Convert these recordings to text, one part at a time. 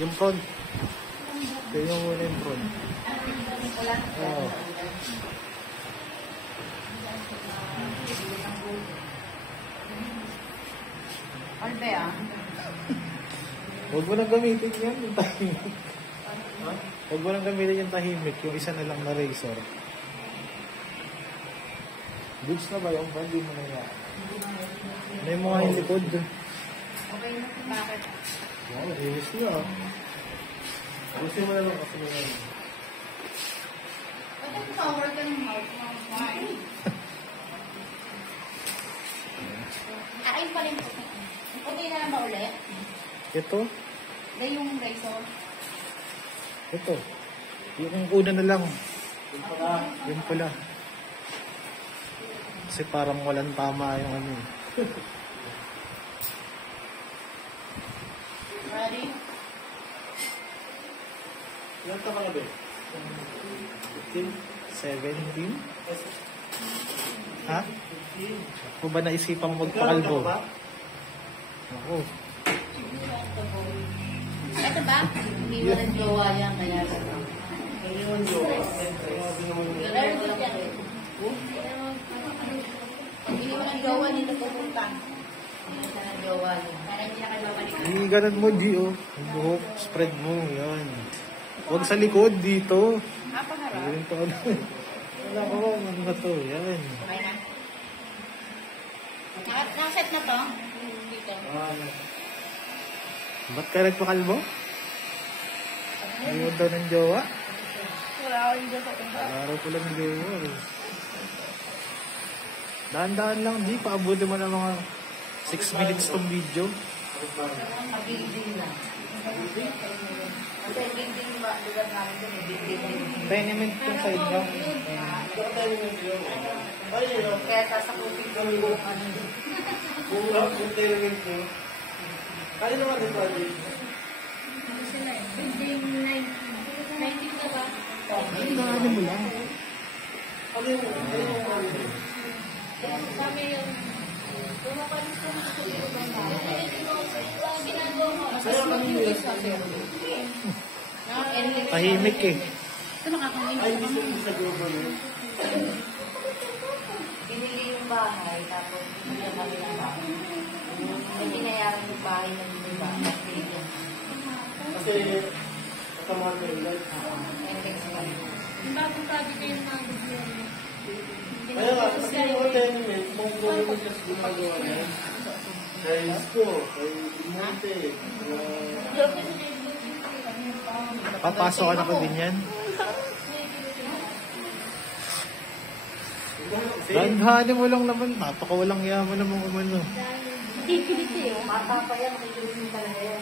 Yung front. Kaya yung muna yung front. Oo. Ano ba yan? Huwag mo nang gamitin yan, yung tahimik. Huwag mo nang gamitin yung tahimik, yung isa na lang na razor. Goods na ba yung hindi mo na yan? May mga yung likod. Okay na. Bakit? Wow, ayos na. Gusto mo na lang kasi mo yan. Ba't ang power ka ng mouth mo? Akin pa rin po. Puti na lang ba ulit? Ito? Na yung razor. Ito. Yung una na lang. Yung pula. Kasi parang walang tama yung ano. Ready? Ilan ka mga be? 17? Ha? Ako ba naisipang magpakalbo? Ako. Ito ba? Hindi mo rin jowa yan. Kaya Iniwan jowa. very good yan. Pag hindi mo ng jowa, dito pupunta. Hindi ka ng jowa. Kaya hindi na kayo babalik. Hindi ganun mo, G, oh. Ang buhok, spread mo, yan. Huwag sa likod, dito. Napaharap. Ayun to, ano. Wala ko, ano na to, yan. Okay na. Nakaset na to? Dito. Ba't ka nagpakalbo? Ayaw daw ng jowa? Wala ko yung jowa sa Araw ko lang jowa, eh. Dahan-dahan lang, G. Paabuti mo na mga 6 minutes tong video. Pag-building na. Kasi building ba, lugar namin doon, building. Tenement yung sa inyo. Kaya sasakutin ko yung ano. Kung tenement nyo. Kaya naman rin ba, G? Building 19 na ba? Ano mo lang? Ano yung Kami yung pumapalis ko na sa ginagawa mo. tahimik eh. Ito nakakaminig naman. Binili yung bahay, tapos binili kami ng bahay. May binayaran yung bahay na binili ba? Kasi kasama mo yung life. Yung bagong project kayo ng mga gusto. Kaya nga, kasi yung tenement, kung gawin mo just gumagawa na yan. Kay Isko, kay Monte, papasok ka na ko din yan. Dahan-dahanin mo lang naman, napakawalang yaman naman umano. Mata pa yan, may talaga yan.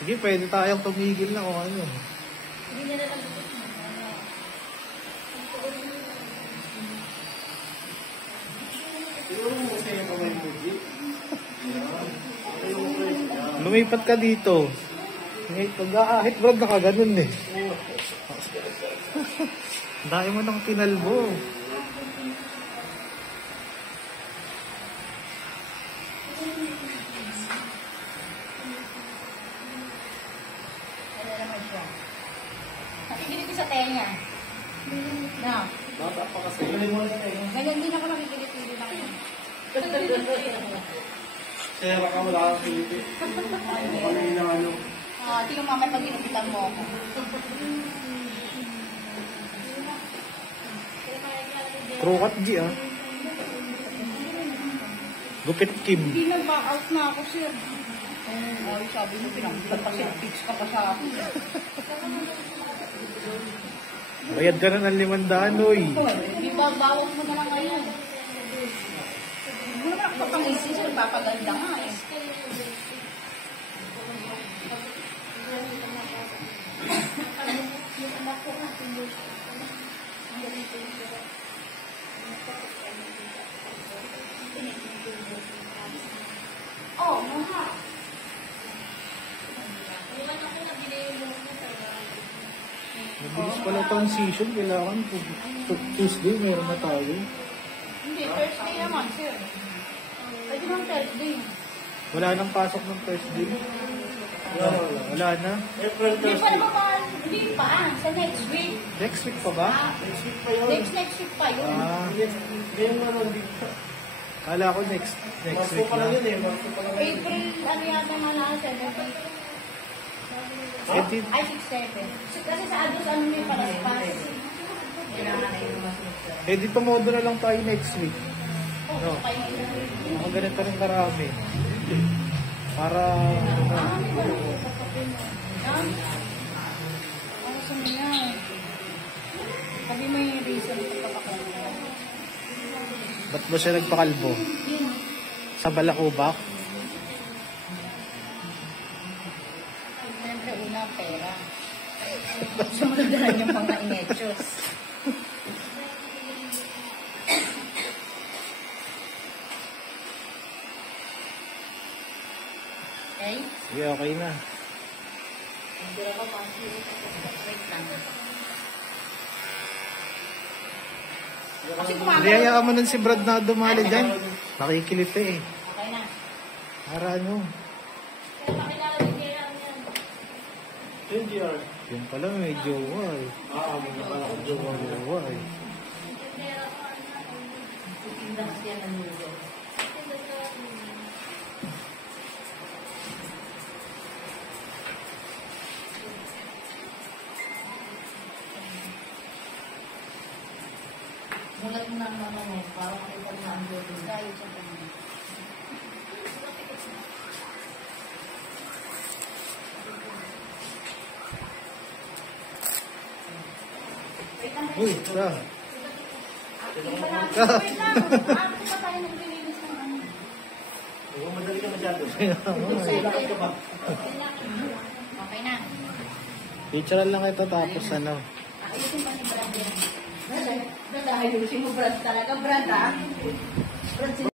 Sige, pwede tayong tumigil na kung ano. Hindi niya na lang. Lumipat ka dito. Pag-aahit vlog na ka, ganun eh. Dahil mo ng pinalbo. Ano naman siya? Nakikinig sa tenga. No. Bata pa kasi. Galing mo na tayo. Ganyan din ako nakikinig. Hindi na ako. Kaya baka wala kang Pilipin. Kami na ano. Tingnan mamaya pag ginupitan mo ako. Krokat G ah. Gupit Kim. Hindi nag-back out na ako, sir. Ay, sabi mo, pinag-fix ka pa sa akin. Bayad ka na ng 500, oy. Di ba, bawag mo naman ngayon. Hindi mo naman ako papangisi, sir. Papaganda nga eh. Oh, mga. Mabilis pala transition. Kailangan Tuesday meron na tayo. Hindi, Thursday naman, sir. Pwede naman Thursday. Wala nang pasok ng first day. Wala na. April Hindi pa 30. naman pa. Hindi pa. Sa next week. Next week pa ba? Next week pa yun. Next week pa yun. Ngayong ano, hindi pa. Kala ko next Marso week pa lang na. yun eh. Marso pa lang yun. April, ano yata na lang, 7 week. Eh, di, Ay, 6-7. Kasi sa Ados, ano may palaspas. Kailangan na yung masunod. eh, di pamodo na lang tayo next week. Oo, No. kayo. Mga ganito rin karami. Para, Para sa mga. Sabi mo yung reason kung kapakalan. ba't ba siya nagpakalbo? Sa Balakubak? Siyempre, una, pera. Sumunod na yung mga inechos. Okay? Sige, okay na. Wait lang. Kasi Hindi, kumakain. hayaan mo nun si Brad na dumali dyan. Nakikilip eh. Okay na. Para ano? Kaya pakilala din nila yan. Yung GR. Yung pala may jowa eh. May napala ko jowa. Jowa eh. Tindas yan ang noodle. Mulat mo na naman eh, para makita mo na ang noodle. Dahil sa kanya. Uy, ito. Wait lang. Ako pa tayo naglilinis ng ano. Huwag madali ka masyado. Okay na. Picture lang ito tapos ano. Ayusin pa ni Brad yan. Dahil yung si mo Brad talaga, Brad ha? Brad,